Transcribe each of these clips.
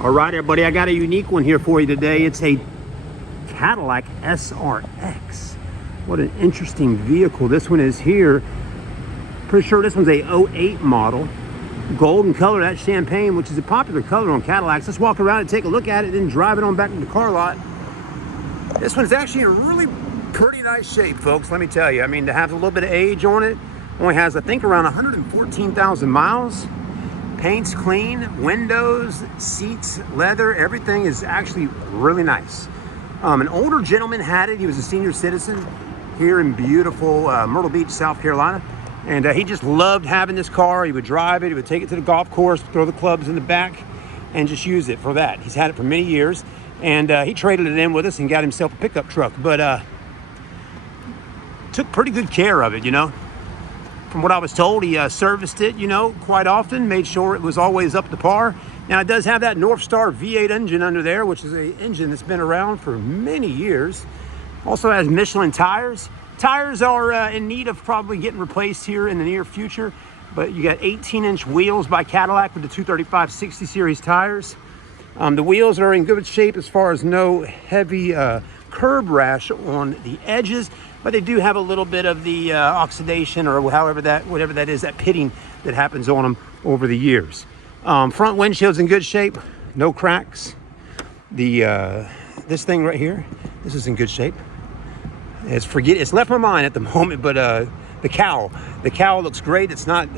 All right, everybody, I got a unique one here for you today. It's a Cadillac SRX. What an interesting vehicle this one is here. Pretty sure this one's a '08 model. Golden color, that champagne, which is a popular color on Cadillacs. Let's walk around and take a look at it, then drive it on back to the car lot. This one's actually in really pretty nice shape, folks, let me tell you. I mean, to have a little bit of age on it, only has, I think, around 114,000 miles. Paint's clean, windows, seats, leather, everything is actually really nice. An older gentleman had it. He was a senior citizen here in beautiful Myrtle Beach, South Carolina. And he just loved having this car. He would drive it, he would take it to the golf course, throw the clubs in the back, and just use it for that. He's had it for many years. And he traded it in with us and got himself a pickup truck. But took pretty good care of it, you know. From what I was told, he serviced it, you know, quite often, made sure it was always up to par. Now, it does have that North Star V8 engine under there, which is an engine that's been around for many years. Also has Michelin tires. Tires are in need of probably getting replaced here in the near future, but you got 18-inch wheels by Cadillac with the 235/60 series tires. The wheels are in good shape as far as no heavy curb rash on the edges, but they do have a little bit of the oxidation, or whatever that is, that pitting that happens on them over the years. Front windshield's in good shape, no cracks. This thing right here, this is in good shape. It's left my mind at the moment, but the cowl looks great. It's not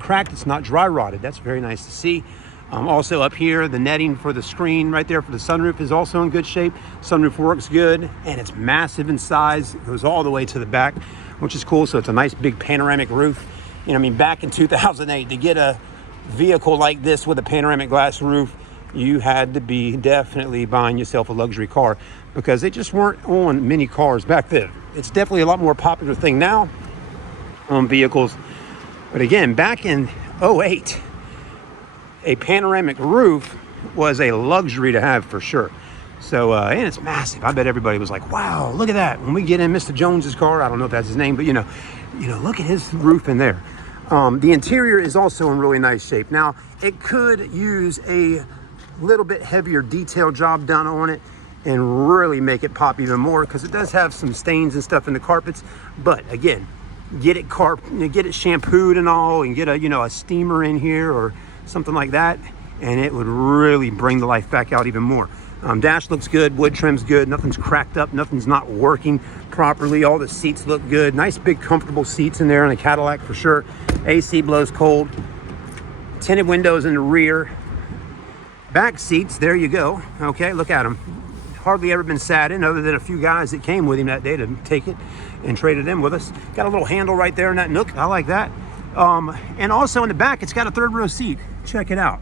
cracked, it's not dry rotted. That's very nice to see. Also up here, the netting for the screen right there for the sunroof is also in good shape. Sunroof works good, and it's massive in size. It goes all the way to the back, which is cool. So it's a nice big panoramic roof. You know, I mean, back in 2008, to get a vehicle like this with a panoramic glass roof, you had to be definitely buying yourself a luxury car, because they just weren't on many cars back then. It's definitely a lot more popular thing now on vehicles. But again, back in '08, a panoramic roof was a luxury to have for sure. So, and it's massive. I bet everybody was like, wow, look at that. When we get in Mr. Jones's car, I don't know if that's his name, but you know, look at his roof in there. The interior is also in really nice shape. Now, it could use a little bit heavier detail job done on it and really make it pop even more, because it does have some stains and stuff in the carpets. But again, get it shampooed and all, and get a steamer in here or something like that, and it would really bring the life back out even more. Dash looks good, wood trim's good, nothing's cracked up, nothing's not working properly. All the seats look good. Nice big comfortable seats in there in a Cadillac for sure. AC blows cold. Tinted windows in the rear. Back seats, there you go. Okay, look at them. Hardly ever been sat in, other than a few guys that came with him that day to take it and trade it in with us. Got a little handle right there in that nook. I like that. And also in the back, it's got a third row seat. Check it out.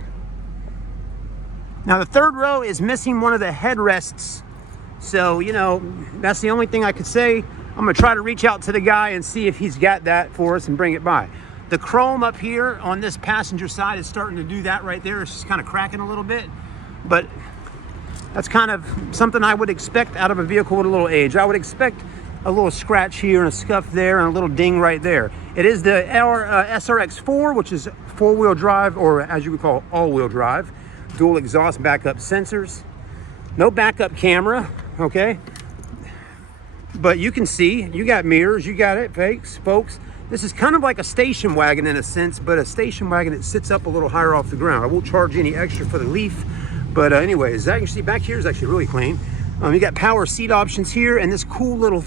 Now, the third row is missing one of the headrests. So, you know, that's the only thing I could say. I'm gonna try to reach out to the guy and see if he's got that for us and bring it by. The chrome up here on this passenger side is starting to do that right there. It's just kind of cracking a little bit, but that's kind of something I would expect out of a vehicle with a little age. I would expect a little scratch here and a scuff there and a little ding right there. It is the SRX4, which is four-wheel drive, or as you would call all-wheel drive. Dual exhaust backup sensors. No backup camera, okay? But you can see, you got mirrors, you got it, folks. This is kind of like a station wagon in a sense, but a station wagon that sits up a little higher off the ground. I won't charge any extra for the leaf, but anyways, actually back here is actually really clean. You got power seat options here, and this cool little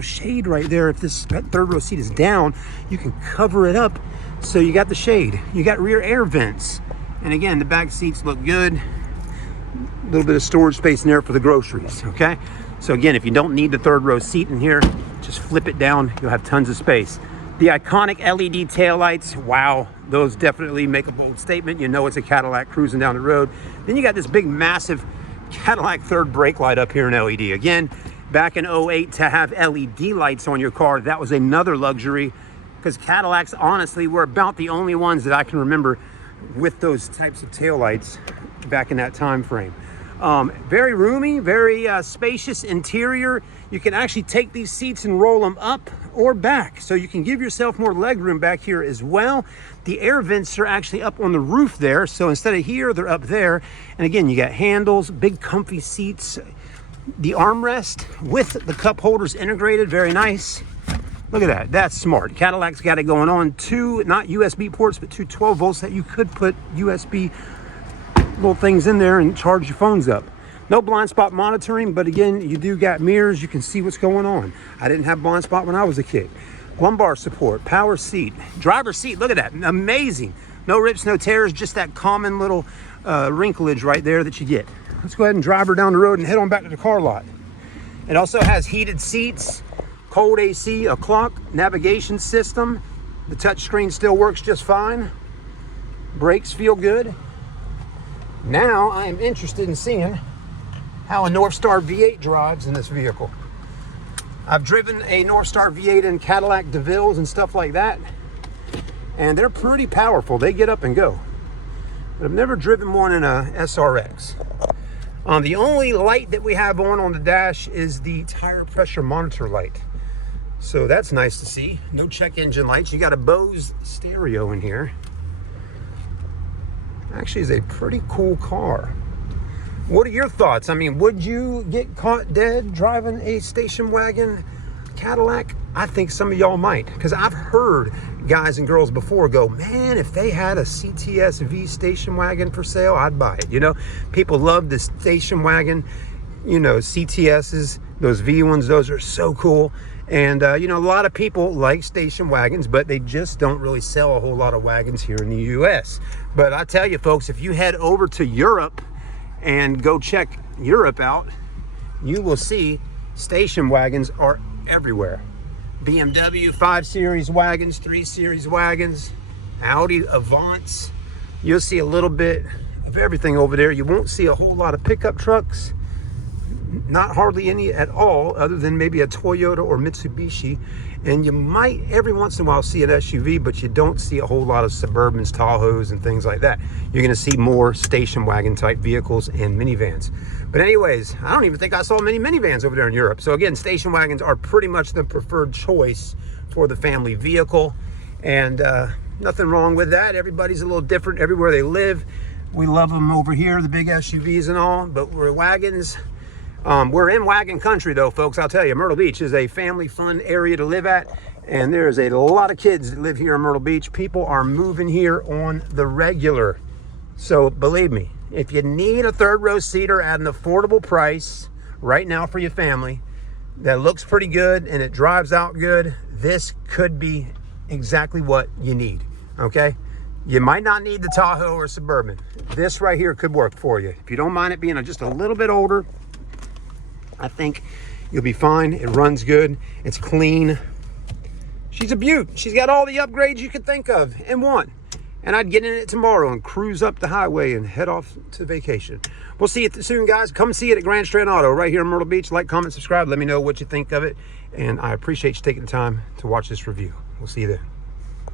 shade right there. If that third row seat is down, you can cover it up, so you got the shade. You got rear air vents, and again, the back seats look good. A little bit of storage space in there for the groceries, okay? So again, if you don't need the third row seat in here, just flip it down, you'll have tons of space. The iconic LED taillights, wow, those definitely make a bold statement. You know it's a Cadillac cruising down the road. Then you got this big, massive Cadillac third brake light up here in LED. Again, back in '08, to have LED lights on your car, that was another luxury, because Cadillacs, honestly, were about the only ones that I can remember with those types of taillights back in that time frame. Very roomy, very spacious interior. You can actually take these seats and roll them up or back, so you can give yourself more leg room back here as well. The air vents are actually up on the roof there, so instead of here, they're up there. And again, you got handles, big comfy seats, the armrest with the cup holders integrated, very nice. Look at that, that's smart. Cadillac's got it going on. Two, not USB ports, but two 12 volts that you could put USB little things in there and charge your phones up. No blind spot monitoring, but again, you do got mirrors. You can see what's going on. I didn't have blind spot when I was a kid. Lumbar support, power seat, driver seat. Look at that, amazing. No rips, no tears, just that common little wrinklage right there that you get. Let's go ahead and drive her down the road and head on back to the car lot. It also has heated seats, cold AC, a clock, navigation system. The touch screen still works just fine. Brakes feel good. Now I am interested in seeing how a Northstar V8 drives in this vehicle. I've driven a Northstar V8 in Cadillac DeVille's and stuff like that, and they're pretty powerful. They get up and go. But I've never driven one in a SRX. The only light that we have on the dash is the tire pressure monitor light. So that's nice to see. No check engine lights. You got a Bose stereo in here. Actually, is a pretty cool car. What are your thoughts? I mean, would you get caught dead driving a station wagon Cadillac? I think some of y'all might, because I've heard guys and girls before go, man, if they had a CTS V station wagon for sale, I'd buy it. You know, people love the station wagon, you know, CTSs, those V ones, those are so cool. And, you know, a lot of people like station wagons, but they just don't really sell a whole lot of wagons here in the U.S. But I tell you, folks, if you head over to Europe and go check Europe out, you will see station wagons are everywhere. BMW 5 Series wagons, 3 Series wagons, Audi Avants. You'll see a little bit of everything over there. You won't see a whole lot of pickup trucks. Not hardly any at all, other than maybe a Toyota or Mitsubishi. And you might every once in a while see an SUV, but you don't see a whole lot of Suburbans, Tahoes, and things like that. You're going to see more station wagon type vehicles and minivans. But anyways, I don't even think I saw many minivans over there in Europe. So again, station wagons are pretty much the preferred choice for the family vehicle. And nothing wrong with that. Everybody's a little different everywhere they live. We love them over here, the big SUVs and all, but we're wagons. We're in wagon country though, folks. I'll tell you, Myrtle Beach is a family fun area to live at, and there's a lot of kids that live here in Myrtle Beach. People are moving here on the regular. So believe me, if you need a third row seater at an affordable price right now for your family that looks pretty good and it drives out good, this could be exactly what you need, okay? You might not need the Tahoe or Suburban. This right here could work for you. If you don't mind it being just a little bit older, I think you'll be fine. It runs good. It's clean. She's a beaut. She's got all the upgrades you could think of in one. And I'd get in it tomorrow and cruise up the highway and head off to vacation. We'll see you soon, guys. Come see it at Grand Strand Auto right here in Myrtle Beach. Like, comment, subscribe. Let me know what you think of it. And I appreciate you taking the time to watch this review. We'll see you then.